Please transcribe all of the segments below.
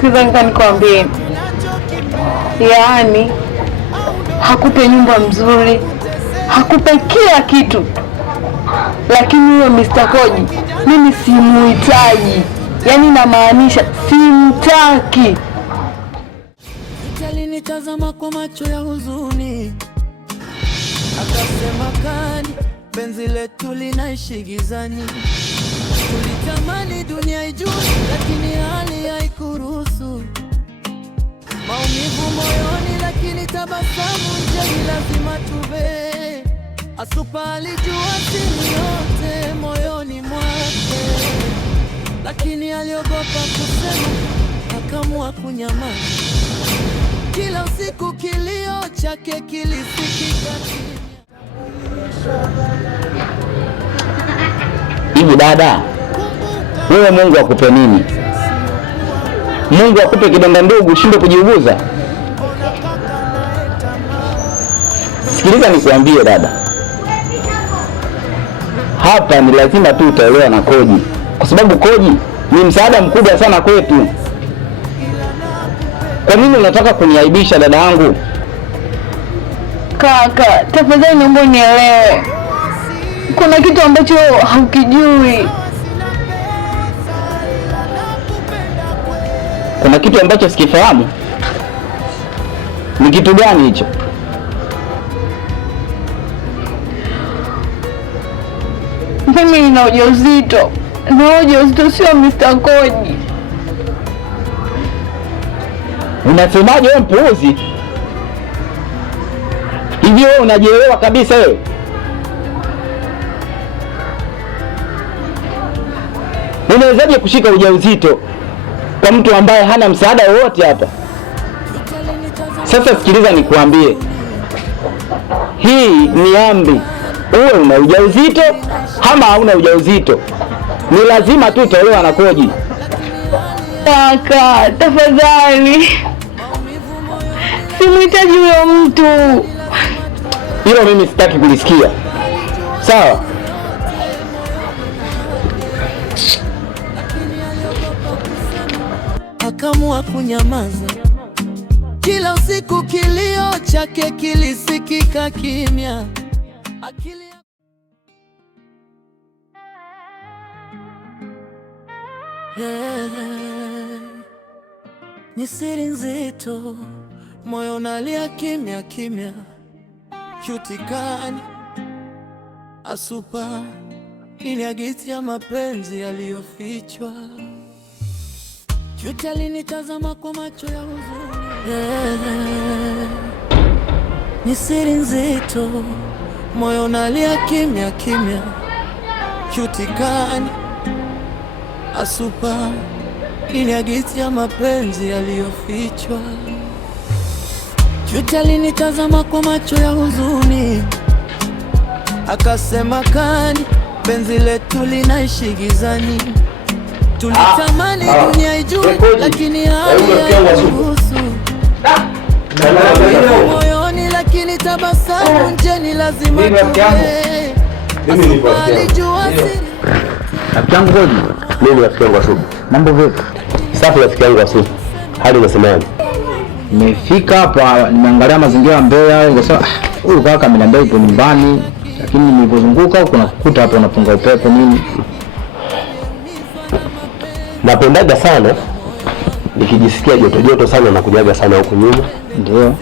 Sikiza nikwambie. Yaani hakupe nyumba mzuri, hakupe kila kitu, lakini huyo Mr. Koji mimi simuhitaji. Yaani namaanisha simtaki. Alinitazama kwa macho ya huzuni, akasema kani penzi letu linaishi gizani. Tulitamani dunia ijue, lakini hali haikuruhusu. Maumivu moyoni, lakini tabasamu nje ni lazima tuve. Asupa alijua siri yote moyoni mwake, lakini aliogopa kusema, akaamua kunyamaza. Kila usiku kilio chake kilisikika. Hivi dada, wewe Mungu akupe nini? Mungu akupe kidonda ndugu ushinde kujiuguza? Sikiliza nikuambie dada, hapa ni lazima tu utaelewa na Koji, kwa sababu Koji ni msaada mkubwa sana kwetu. Kwa nini unataka kuniaibisha dada yangu? Kaka, tafadhali naomba unielewe. Kuna kitu ambacho haukijui. Kuna kitu ambacho sikifahamu? Ni kitu gani hicho? Mimi nina ujauzito. Na ujauzito sio Mr. Koji. Unasemaje wewe mpuuzi? Hivi wewe unajielewa kabisa wewe? Unawezaje kushika ujauzito kwa mtu ambaye hana msaada wowote hapa? Sasa sikiliza nikuambie. Hii ni amri. Uwe una ujauzito ama hauna ujauzito, ni lazima tu utaolewa na Koji. Kaka, tafadhali. Simhitaji huyo mtu. Hilo mimi sitaki kulisikia. Sawa? Akaamua kunyamaza. Kila usiku kilio chake kilisikika kimya. Ni siri nzito, moyo unalia kimya kimya. Chutikani asupa ili hadithi ya mapenzi yaliyofichwa. Chuti alinitazama kwa macho ya huzuni. Ni siri nzito, moyo unalia kimya kimya. Chutikani asupa ili hadithi ya mapenzi yaliyofichwa. Chuti alinitazama kwa macho ya huzuni, akasema kani penzi letu linaishi gizani. Tulitamani dunia ijue, lakini hali haikuruhusu. Moyoni, lakini tabasamu nje ni lazima tuwe. Asupa alijua siri. Rafiki yangu Koji. Mimi rafiki yangu Asubu. Mambo vipi? Safi rafiki yangu Asubu. Hali unasemaje? Nimefika hapa, nimeangalia mazingira mbele, nikasema huyu kaka ameniambia yupo nyumbani, lakini nilipozunguka huko nakukuta hapo unapunga upepo nini. Napendaga sana nikijisikia joto sana na kujaga sana huku nyuma. Ndio.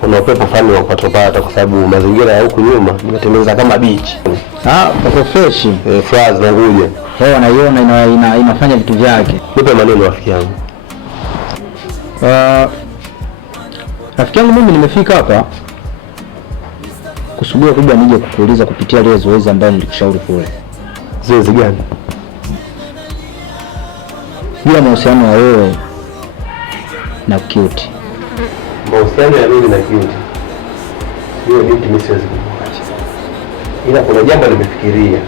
Kuna upepo fulani wa kupata kwa sababu mazingira ya huku nyuma nimetengeneza kama beach. Uko fresh. Flowers na nguja. Hewa naiona inafanya vitu vyake. Nipe maneno rafiki yangu. Rafiki yangu mimi nimefika hapa kusubiri kubwa nije kukuuliza kupitia ile zoezi ambayo nilikushauri kule. Zoezi gani? Bila mahusiano ya wewe na Cute. Mahusiano ya mimi na Cute. Hiyo binti mimi siwezi kumwacha. Ila kuna jambo nimefikiria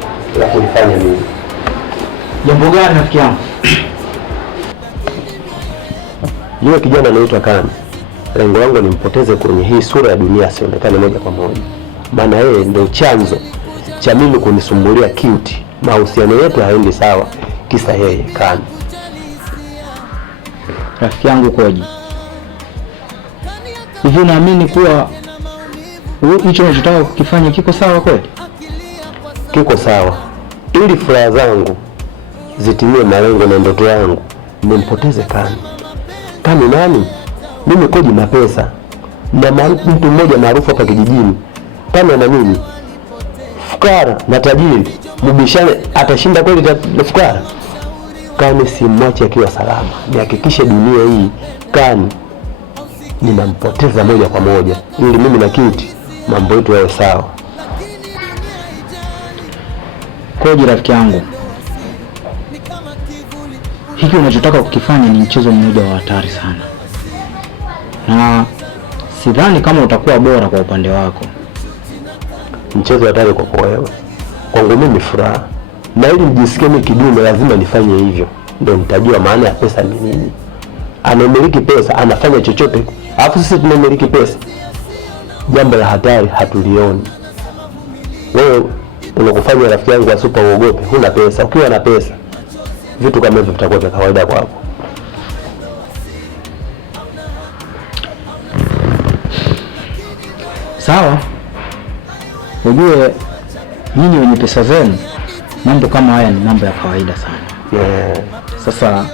la kulifanya mimi. Jambo gani rafiki yangu? Yule kijana anaitwa Kani. Lengo langu nimpoteze kwenye hii sura ya dunia, asionekane moja kwa moja. Maana yeye ndio chanzo cha mimi kunisumbulia Cute. Mahusiano yetu haendi sawa kisa yeye Kani. Rafiki yangu Koji, hivi unaamini kuwa hicho unachotaka kukifanya kiko sawa kweli? Kiko sawa. Ili furaha zangu zitimie malengo na ndoto yangu, nimpoteze Kani. Kani nani? Mimi Koji na pesa. Na mtu mmoja maarufu hapa kijijini. Kani ana nini? Fukara na tajiri. Mubishane atashinda kweli na fukara? Kani simwache akiwa salama. Nihakikishe dunia hii Kani ninampoteza moja kwa moja, ili mimi na Cute mambo yetu yawe sawa. Koji rafiki yangu, hiki unachotaka kukifanya ni mchezo mmoja wa hatari sana, na sidhani kama utakuwa bora kwa upande wako. Mchezo hatari kwa wewe, kwangu mimi furaha. Na ili nijisikie mimi kidume lazima nifanye hivyo, ndio nitajua maana ya pesa ni nini. Anamiliki pesa anafanya chochote, alafu sisi tunamiliki pesa. Jambo la hatari hatulioni. Wewe unakufanya rafiki yangu asupa uogope, huna pesa. Ukiwa na pesa vitu kama hivyo vitakuwa vya kawaida kwako. Sawa. Ujue nyinyi wenye pesa zenu mambo kama haya ni mambo ya kawaida sana. Sasa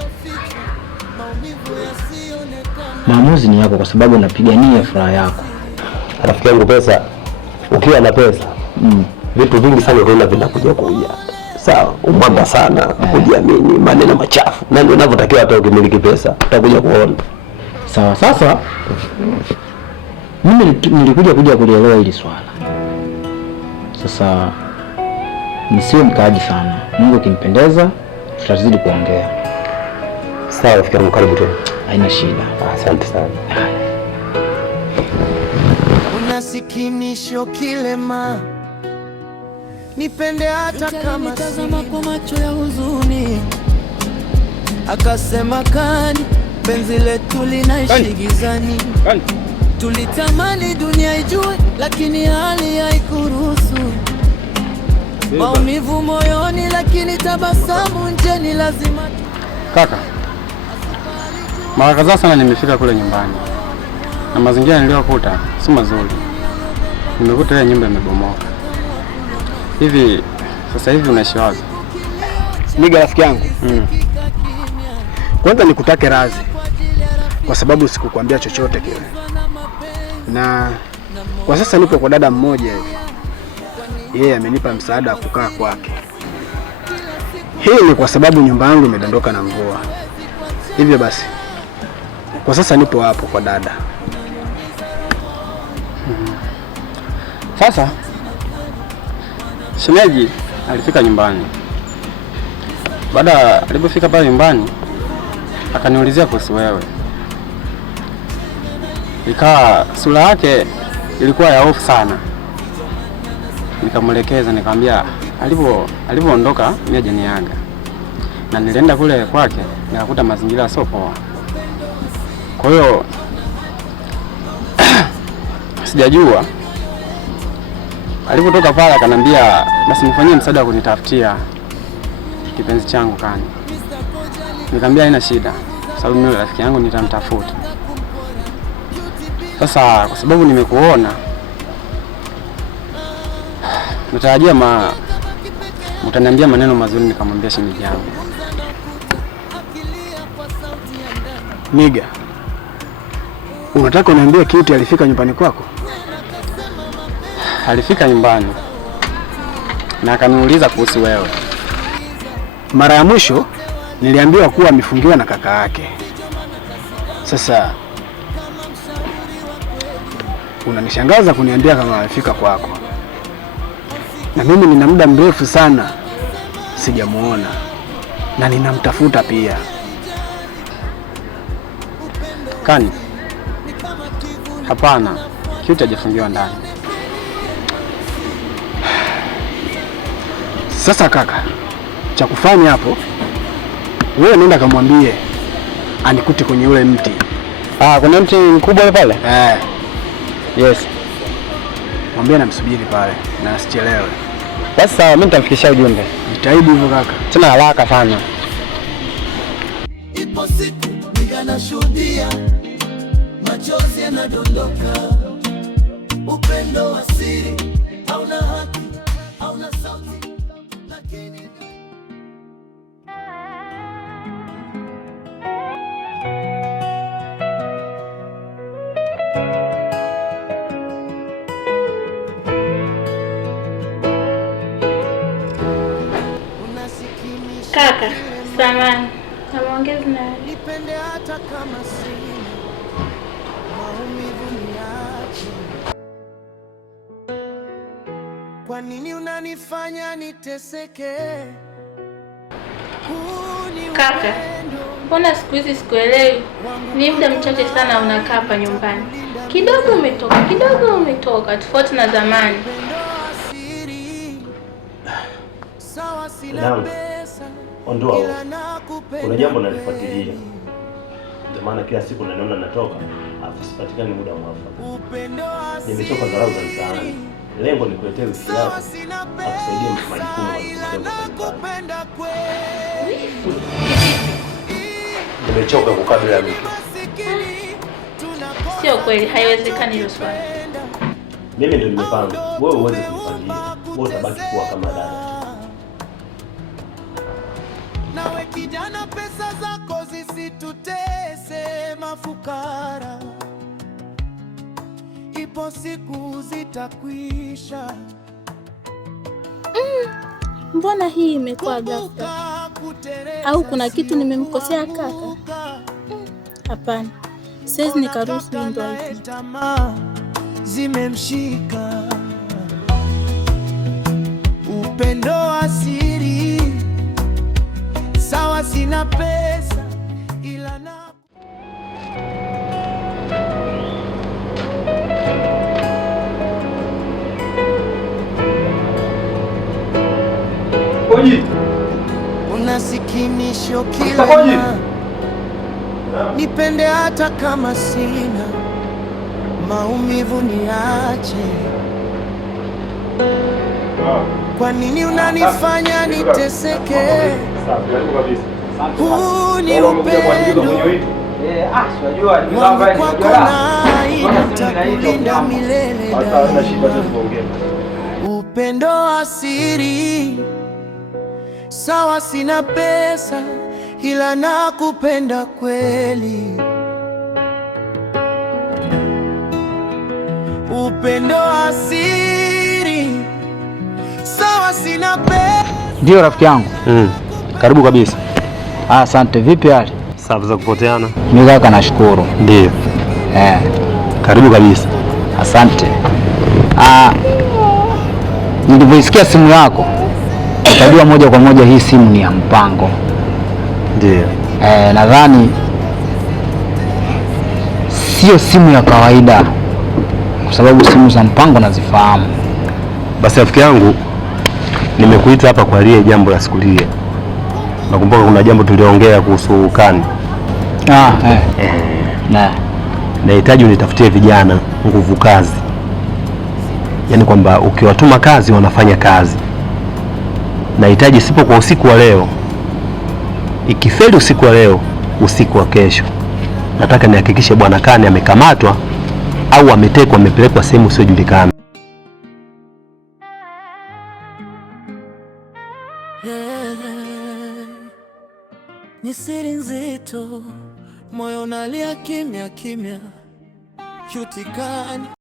maamuzi ni yako, kwa sababu unapigania furaha yako. Rafiki yangu, pesa, ukiwa na pesa vitu vingi sana unaona vinakuja. Sawa, umwamba sana, kujiamini, maneno machafu. Na ndio unavyotakiwa hata ukimiliki pesa, utakuja kuona. Sawa, sasa mimi nilikuja kulielewa hili swala. Sasa nisiwe mkaaji sana. Mungu kimpendeza tutazidi kuongea. Sawa rafiki yangu, karibu tena. Haina shida. Asante sana. Unasikinisho kilema, nipende hata kama tazama kwa macho ya huzuni. Akasema Kani, penzi letu linaishi gizani. Tulitamani dunia ijue, lakini hali haikuruhusu. Maumivu moyoni, lakini tabasamu nje ni lazima. Kaka, mara kadhaa sana nimefika kule nyumbani na mazingira niliyokuta si mazuri. Nimekuta ile nyumba imebomoka. Hivi sasa hivi unaishi wapi? Niga rafiki yangu. Kwanza nikutake radhi kwa sababu sikukwambia chochote kile. Na kwa sasa nipo kwa dada mmoja hivi. Yeye amenipa msaada wa kukaa kwake. Hii ni kwa sababu nyumba yangu imedondoka na mvua. Hivyo basi kwa sasa nipo hapo kwa dada. Sasa shemeji alifika nyumbani. Baada alipofika pale nyumbani akaniulizia kuhusu wewe. Ikawa sura yake ilikuwa ya hofu sana. Nikamwelekeza, nikamwambia alipoondoka mimi hajaniaga. Na nilienda kule kwake nikakuta mazingira sio poa. Kwa hiyo sijajua. Alipotoka pale akanambia basi nifanyie msaada wa kunitafutia kipenzi changu Kani. Nikamwambia haina shida, sababu mimi rafiki yangu nitamtafuta. Sasa kwa sababu nimekuona, natarajia mtaniambia maneno mazuri nikamwambia shemeji yangu. Niga, unataka uniambie Cute alifika nyumbani kwako? Alifika nyumbani na akaniuliza kuhusu wewe. Mara ya mwisho niliambiwa kuwa amefungiwa na kaka yake. Sasa unanishangaza kuniambia kama amefika kwako. Na mimi nina muda mrefu sana sijamuona na ninamtafuta pia. Kani? Hapana, Cute hajafungiwa ndani. Sasa kaka, cha kufanya hapo, wewe nenda kamwambie anikute kwenye ule mti. Kuna mti mkubwa ule pale? Yes. Mwambie namsubiri pale na asichelewe. Basi sawa, mimi nitamfikishia ujumbe. Jitahidi hivyo kaka. Tena haraka sana. ipo siku nikanashuhudia, machozi yanadondoka, upendo wa siri, hauna haki, hauna sauti, lakini kaka samani na maongezi nawe. nipende hata kama sina maumivu niache. Kwa nini unanifanya niteseke? Kaka, mbona siku hizi sikuelewi? Ni muda mchache sana unakaa hapa nyumbani, kidogo umetoka, tofauti na zamani. Ondoa, kuna jambo nalifuatilia, ndio maana kila siku naniona natoka afu sipatikani muda mwafaka. Nimechoka dharau za mtaani. Lengo ni kuletea wiki yako akusaidia majukumu. Nimechoka kukaa bila mtu. Sio kweli, haiwezekani hilo swali. Mimi ndio nimepanga, wewe uweze kunipangia. Wewe utabaki kuwa kama dada. Nawe kijana, pesa zako zisitutese mafukara, ipo siku zitakwisha. Mbona hii imekuwa ghafla? Au kuna kitu nimemkosea kaka? Hapana, siwezi nikaruhusu ndoa hii. Tamaa zimemshika, upendo wa siri, sawa sina pesa ila na Koji, unasikinisho kila nipende hata kama sina maumivu niache. Kwa nini unanifanya niteseke? Huu ni upendo wangu kwako, na nitakulinda milele daima. Upendo wa siri, sawa sina pesa ila nakupenda kweli. Upendo wa siri, sawa sina pesa. Ndio rafiki yangu. Karibu kabisa. Asante. Vipi hali? Safi za kupoteana. Mimi kaka nashukuru. Ndio. Karibu kabisa. Asante. Nilipoisikia simu yako nikajua moja kwa moja hii simu ni ya mpango. Ndio. Nadhani sio simu ya kawaida, kwa sababu simu za mpango nazifahamu. Basi rafiki yangu, nimekuita hapa kwa lile jambo la siku ile. Nakumbuka kuna jambo tuliongea kuhusu Kani. Nahitaji unitafutie vijana nguvu kazi, yaani kwamba ukiwatuma kazi wanafanya kazi. Nahitaji sipo kwa usiku wa leo, ikifeli usiku wa leo, usiku wa kesho nataka nihakikishe bwana Kani amekamatwa au ametekwa, amepelekwa sehemu isiyojulikana. Ni siri nzito, moyo unalia kimya kimya, Cutie Kani.